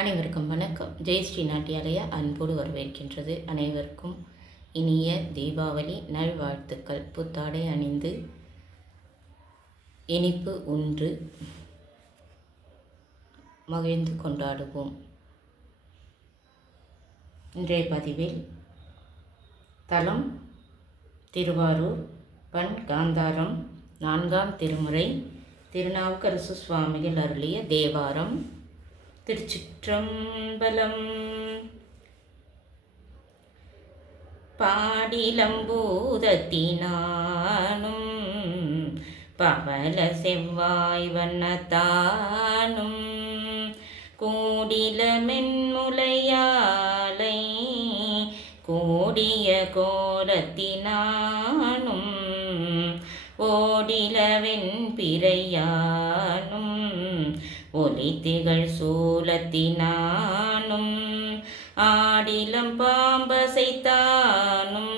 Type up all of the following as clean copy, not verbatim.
அனைவருக்கும் வணக்கம். ஜெயஸ்ரீ நாட்டியாலயா அன்போடு வரவேற்கின்றது. அனைவருக்கும் இனிய தீபாவளி நல்வாழ்த்துக்கள். புத்தாடை அணிந்து இனிப்பு உண்டு மகிழ்ந்து கொண்டாடுவோம். இன்றைய பதிவில் தலம் திருவாரூர், பண் காந்தாரம், 4ஆம் திருமுறை, திருநாவுக்கரசு சுவாமிகள் அருளிய தேவாரம். திருச்சிற்றம்பலம். பாடிலம்பூதத்தினானும் பவள செவ்வாய் வண்ணத்தானும் கூடில மென்முலையாலை கூடிய கோலத்தினானும் ஓடிலவென் பிறையானும் ஒலித்திகள் சூலத்தினானும் ஆடிலம் பாம்பசைத்தானும்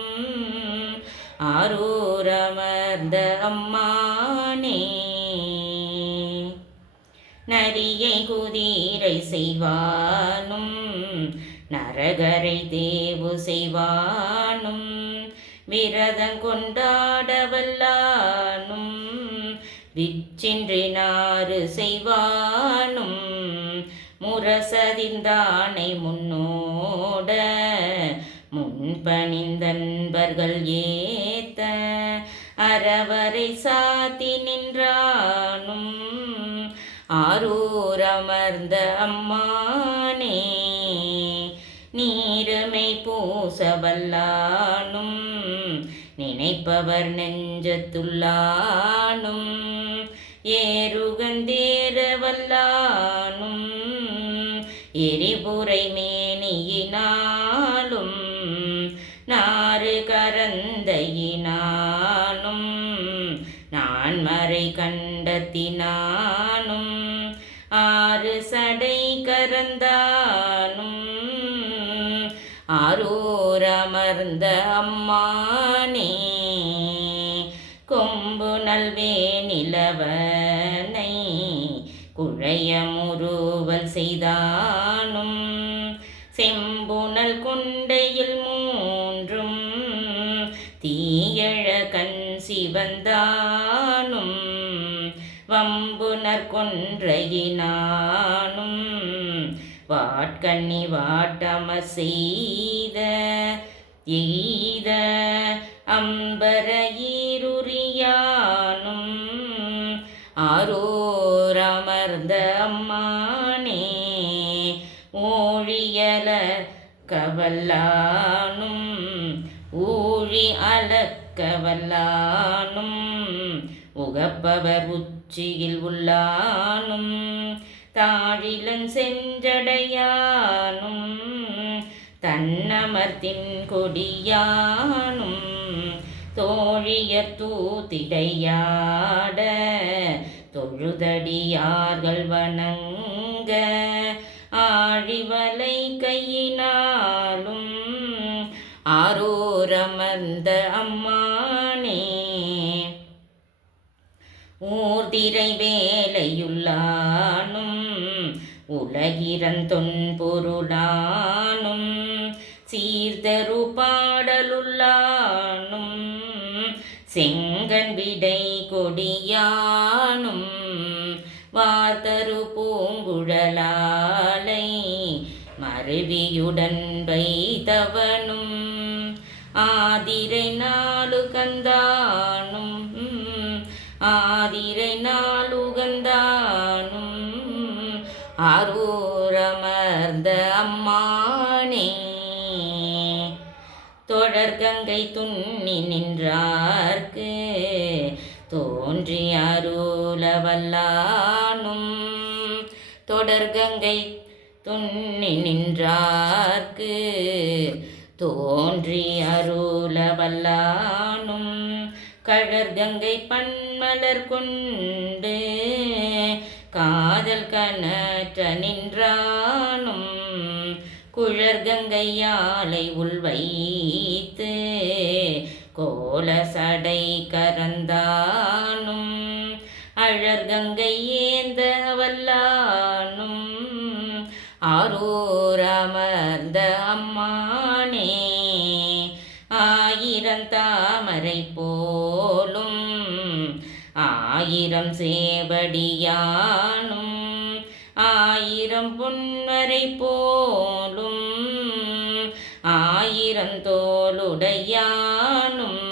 ஆரூரமர்ந்த அம்மானே நரியை குதிரை செய்வானும் நரகரை தேவு செய்வானும் விரதங்கொண்டாடவல்லானும் விச்சின்றினாறு செய்வானும் முரசதிந்தானை முன்னோட முன்பணிந்தன்பர்கள் ஏத்த அறவரை சாத்தி நின்றானும் ஆரூரமர்ந்த அம்மானே நீருமை பூசவல்லானும் நினைப்பவர் நெஞ்சத்துள்ளானும் ஏறுகந்தேரவல்லானும் எரிபுரை மேனியினாலும் நாறு கரந்தையினானும் நான்மறை கண்டத்தினானும் ஆறு சடை கரந்தானும் ஆரூரமர்ந்த அம்மானே கொம்பு நல்வே நிலவனை குழைய முறுவல் செய்தானும் செம்புனல் கொண்டையில் மூன்றும் தீயழ கண் சிவந்தானும் வம்புனர் கொன்றையினானும் வாட்கண்ணி வாட்டம செய்த எய்த அம்பர ஈருரியானும் ஆரூரமர்ந்த அம்மானே ஊழியல கவல்லானும் ஊழி அளக்கவல்லானும் உகப்பவர் உச்சியில் உள்ளானும் தாழிலன் செஞ்சடையானும் தன்னமர்த்தின் கொடியானும் தோழியர் தூத்திடையாட தொழுதடியார்கள் வணங்க ஆழிவலை கையினாலும் ஆரூரமர்ந்த அம்மானே ஊர்திரை வேலையுள்ளானும் உலகிரந்தொன் பொருளானும் சீர்தரு பாடலுள்ளானும் செங்கன் விடை கொடியானும் வார்த்தரு பூங்குழலாலை மருவியுடன் வைத்தவனும் ஆதிரை நாலு கந்தானும் ஆதிரை நாளுகந்தானும் ஆரூரமர்ந்த அம்மானே தொடர்கங்கை துண்ணி நின்றார்க்கு தோன்றி அருளவல்லானும் தொடர்கங்கை துண்ணி நின்றார்க்கு தோன்றி அருளவல்லானும் கழற்கங்கை பன்மலர் கொண்டு காதல் கனற்ற நின்றானும் குழற்கங்கையாலை உள்வைத்து கோல சடை கரந்தானும் அழற்கங்கை ஏந்த வல்லானும் ஆரூரமர்ந்த அம்மானே ஆயிரந்தாமரை போலும் ஆயிரம் சேவடியானும் ஆயிரம் பொன்வரை போலும் ஆயிரம் தோளுடையானும்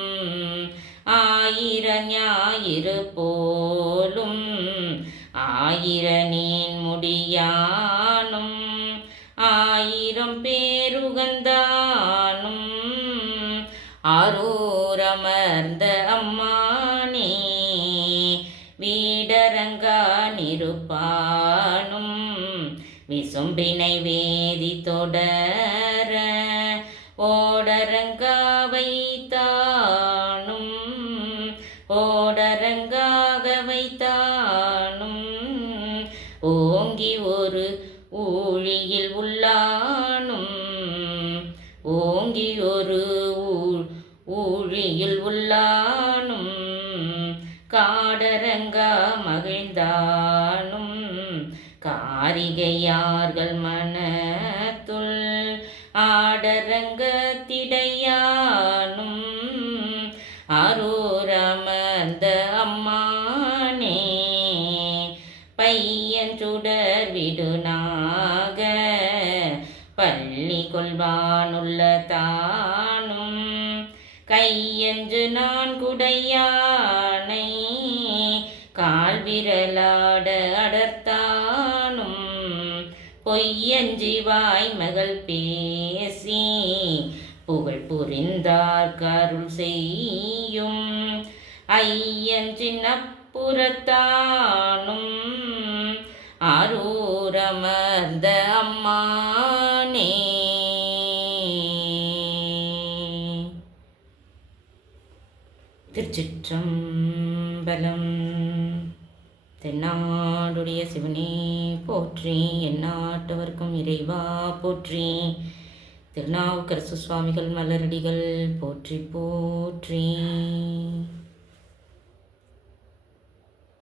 ஆயிர ஞாயிறு போலும் ஆயிர நீன் முடியானும் ஆயிரம் பேருகந்தானும் ஆரூரமர்ந்த அம்மானே வீடரங்கா நிருப்பானும் விசும்பினை வேதி தொடர ஓடரங்கா வைத்தானும் ஓடரங்காக வைத்தானும் ஓங்கி ஒரு ஊழியில் உள்ளானும் ஓங்கி ஒரு ஊழியில் உள்ளானும் காடரங்கா மகிழ்ந்தானும் காரிகையார்கள் மனத்துள் ஆடரங்க திடையானும் ஆரூரமர்ந்த அம்மானே பையன் சுடர் விடுநாக பள்ளி கொள்வானுள்ள தானும் கையஞ்சு நான் குடையானை கால் விரலாட அடர்த்தானும் பொய்யஞ்சி வாய்மகள் பேசி புகழ் புரிந்தார் கருள் செய்யும் ஐயஞ்சின் அப்புறத்தானும் ஆரூரமர்ந்த அம்மானே. திருச்சிற்றம்பலம். தென்னாடுடைய சிவனே போற்றி, எந்நாட்டவர்க்கும் இறைவா போற்றி. திருநாவுக்கரசு சுவாமிகள் மலரடிகள் போற்றி போற்றி.